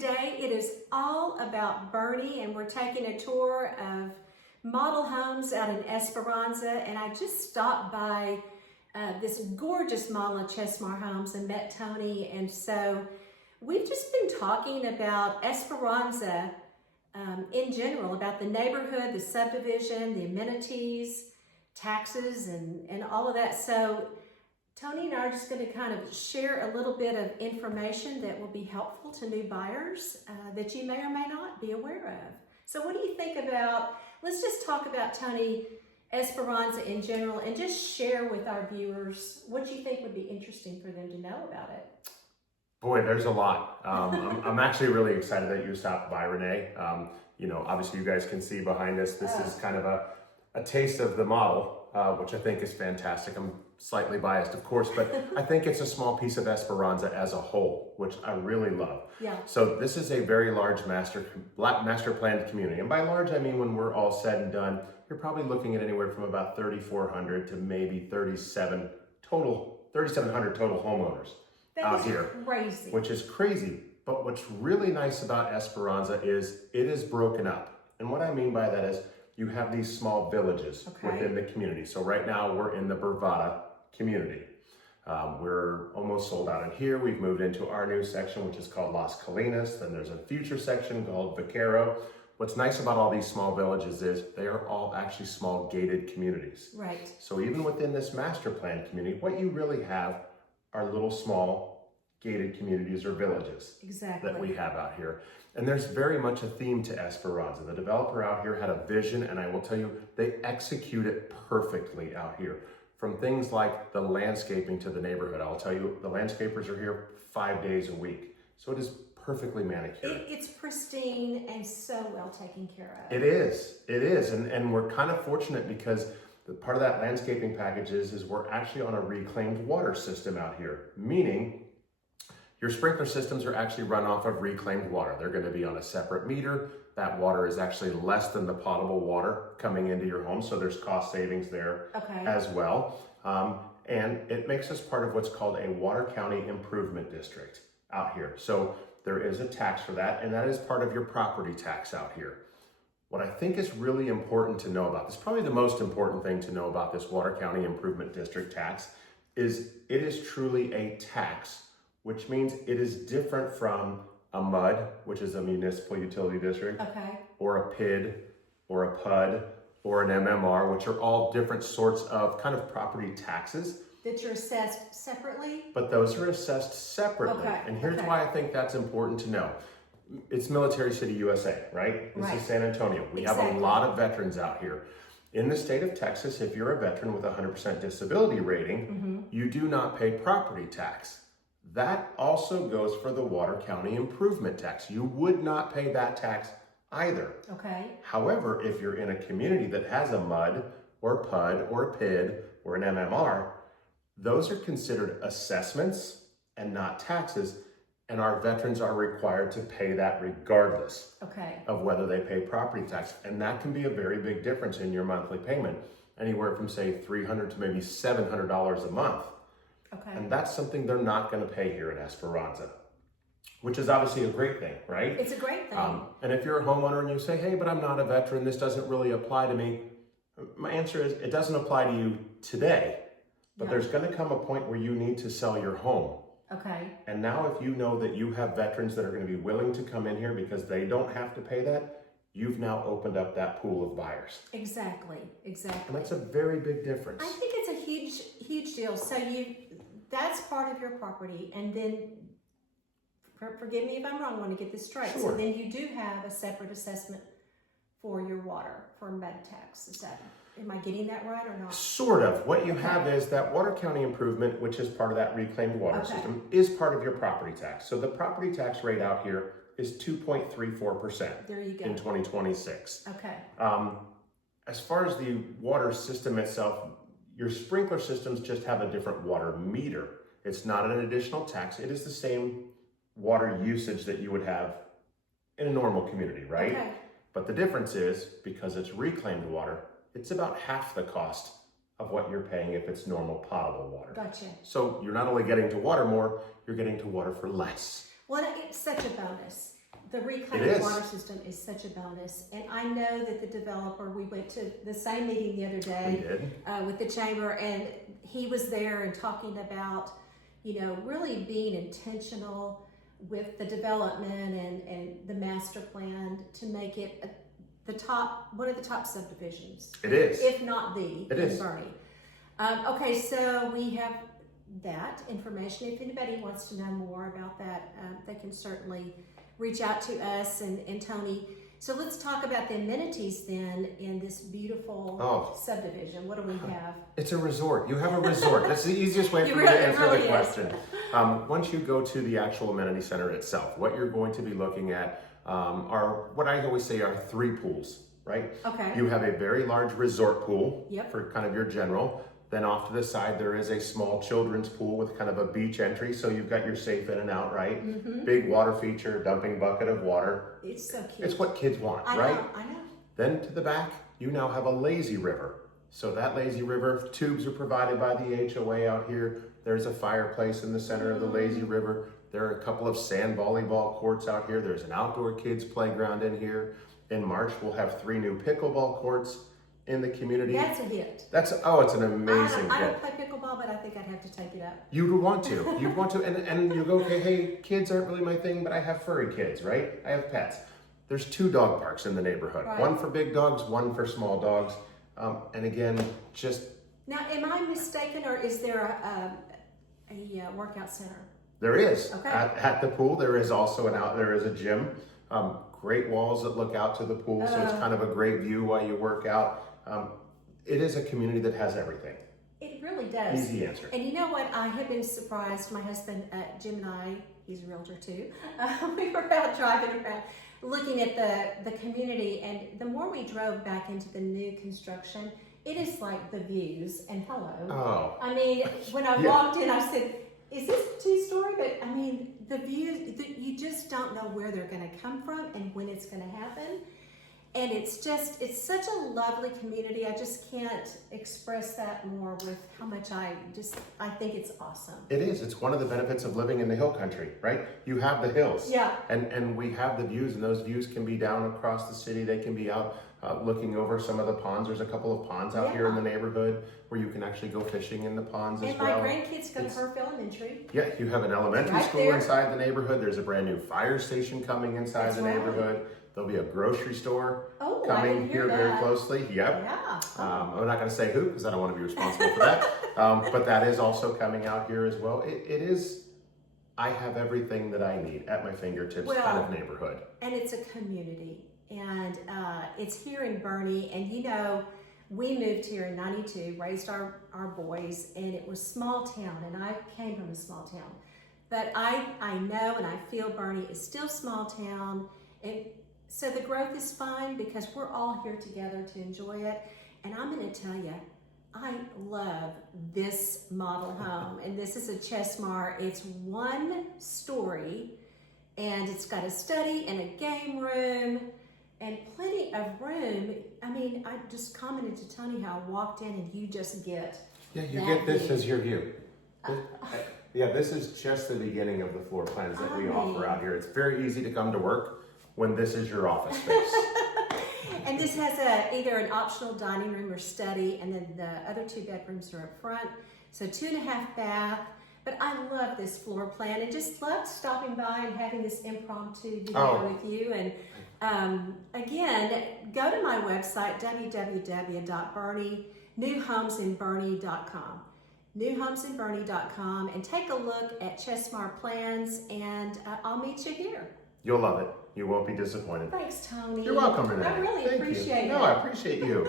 today it is all about Bernie, and we're taking a tour of model homes out in Esperanza. And I just stopped by this gorgeous model of Chesmar Homes and met Tony. And so we've just been talking about Esperanza in general, about the neighborhood, the subdivision, the amenities, taxes, and all of that. So Tony and I are just going to kind of share a little bit of information that will be helpful to new buyers that you may or may not be aware of. So what do you think about, let's just talk about, Tony, Esperanza in general, and just share with our viewers what you think would be interesting for them to know about it. Boy, there's a lot. I'm actually really excited that you stopped by, Renee. Obviously you guys can see behind us, this is kind of a taste of the model, which I think is fantastic. I'm slightly biased, of course, but I think it's a small piece of Esperanza as a whole, which I really love. Yeah. So this is a very large master planned community. And by large, I mean when we're all said and done, you're probably looking at anywhere from about 3,400 to maybe 3,700 total homeowners out here. Crazy. Which is crazy. But what's really nice about Esperanza is it is broken up. And what I mean by that is you have these small villages within the community. So right now we're in the Bravada community. We're almost sold out in here. We've moved into our new section, which is called Las Colinas. Then there's a future section called Vaquero. What's nice about all these small villages is they are all actually small gated communities. Right. So even within this master plan community, what you really have are little small gated communities or villages that we have out here. And there's very much a theme to Esperanza. The developer out here had a vision, and I will tell you, they execute it perfectly out here. From things like the landscaping to the neighborhood. I'll tell you, the landscapers are here 5 days a week. So it is perfectly manicured. It's pristine and so well taken care of. It is. And we're kind of fortunate because part of that landscaping package is we're actually on a reclaimed water system out here, meaning your sprinkler systems are actually run off of reclaimed water. They're going to be on a separate meter. That water is actually less than the potable water coming into your home, so there's cost savings there as well. And it makes us part of what's called a Water County Improvement District out here. So there is a tax for that, and that is part of your property tax out here. What I think is really important to know about this, probably the most important thing to know about this Water County Improvement District tax, is it is truly a tax, which means it is different from a MUD, which is a municipal utility district, or a PID, or a PUD, or an MMR, which are all different sorts of kind of property taxes. That you're assessed separately? But those are assessed separately. And here's why I think that's important to know. It's Military City, USA, right? This is San Antonio. We have a lot of veterans out here. In the state of Texas, if you're a veteran with a 100% disability rating, you do not pay property tax. That also goes for the Water County Improvement Tax. You would not pay that tax either. However, if you're in a community that has a MUD or PUD or PID or an MMR, those are considered assessments and not taxes, and our veterans are required to pay that regardless of whether they pay property tax. And that can be a very big difference in your monthly payment, anywhere from say $300 to maybe $700 a month. And that's something they're not going to pay here in Esperanza, which is obviously a great thing, right? It's a great thing. And if you're a homeowner and you say, hey, but I'm not a veteran, this doesn't really apply to me. My answer is it doesn't apply to you today, but there's going to come a point where you need to sell your home. And now if you know that you have veterans that are going to be willing to come in here because they don't have to pay that, you've now opened up that pool of buyers. Exactly. And that's a very big difference. I think it's a huge deal. So that's part of your property, and then, forgive me if I'm wrong, I want to get this straight. So then you do have a separate assessment for your water, for MUD tax. Am I getting that right or not? Sort of. What you have is that Water County Improvement, which is part of that reclaimed water system, is part of your property tax. So the property tax rate out here is 2.34% there you go. in 2026. As far as the water system itself, your sprinkler systems just have a different water meter. It's not an additional tax. It is the same water usage that you would have in a normal community, right? But the difference is, because it's reclaimed water, it's about half the cost of what you're paying if it's normal potable water. So you're not only getting to water more, you're getting to water for less. Well, it's such a bonus. The reclaimed water system is such a bonus. And I know that the developer, we went to the same meeting the other day We did. with the chamber, and he was there and talking about, really being intentional with the development and the master plan to make it one of the top subdivisions. It is. If not the, It in is. Bernie. Okay, so we have that information. If anybody wants to know more about that, they can certainly reach out to us and Tony. So let's talk about the amenities then in this beautiful subdivision. What do we have? It's a resort. You have a resort. That's the easiest way for me to answer the question. Once you go to the actual amenity center itself, what you're going to be looking at are what I always say are 3 pools, right? Okay. You have a very large resort pool Yep. for kind of your general. Then off to the side, there is a small children's pool with kind of a beach entry. So you've got your safe in and out, right? Mm-hmm. Big water feature, dumping bucket of water. It's so cute. It's what kids want, I right? know. Then to the back, you now have a lazy river. So that lazy river, tubes are provided by the HOA out here. There's a fireplace in the center of the lazy river. There are a couple of sand volleyball courts out here. There's an outdoor kids playground in here. In March, we'll have 3 new pickleball courts in the community. That's a hit. It's an amazing I hit. don't play pickleball, but I think I'd have to take it up. You'd want to, and you go, okay, hey, kids aren't really my thing, but I have furry kids, right? I have pets. There's 2 dog parks in the neighborhood. Right. One for big dogs, one for small dogs. And again, Now, am I mistaken, or is there a workout center? there is. Okay. At the pool, there is also there is a gym. Great walls that look out to the pool, so it's kind of a great view while you work out. It is a community that has everything. It really does. Easy answer. And you know what? I have been surprised. My husband, Jim, and I, he's a realtor too. We were out driving around looking at the community, and the more we drove back into the new construction, it is like the views, and hello. Oh. I mean, when I walked in, I said, is this a 2-story? But I mean, the views, you just don't know where they're going to come from and when it's going to happen. And it's such a lovely community. I just can't express that more with how much I think it's awesome. It is. It's one of the benefits of living in the hill country, right? You have the hills. Yeah. And we have the views, and those views can be down across the city. They can be out looking over some of the ponds. There's a couple of ponds out here in the neighborhood where you can actually go fishing in the ponds as well. And my grandkids go to Herf Elementary. Yeah, you have an elementary school there. inside the neighborhood. There's a brand new fire station coming inside That's the neighborhood. There'll be a grocery store I coming didn't here hear very that. closely. Yep. Yeah. I'm not going to say who because I don't want to be responsible for that. But that is also coming out here as well. It is, I have everything that I need at my fingertips kind of neighborhood. And it's a community. And it's here in Bernie. And we moved here in '92, raised our boys, and it was small town. And I came from a small town. But I know and I feel Bernie is still small town. And so the growth is fine because we're all here together to enjoy it. And I'm going to tell you, I love this model home. And this is a Chesmar. It's 1 story, and it's got a study and a game room and plenty of room. I mean, I just commented to Tony how I walked in and you just get Yeah, you that get this view. as your view. Yeah, this is just the beginning of the floor plans that we offer out here. It's very easy to come to work when this is your office space. And this has either an optional dining room or study, and then the other 2 bedrooms are up front. So 2.5 bath. But I love this floor plan and just love stopping by and having this impromptu video with you. And again, go to my website, newhomesinbernie.com. newhomesinbernie.com, and take a look at Chesmar plans, and I'll meet you here. You'll love it. You won't be disappointed. Thanks, Tony. You're welcome, Renee. I really appreciate it. No, I appreciate you.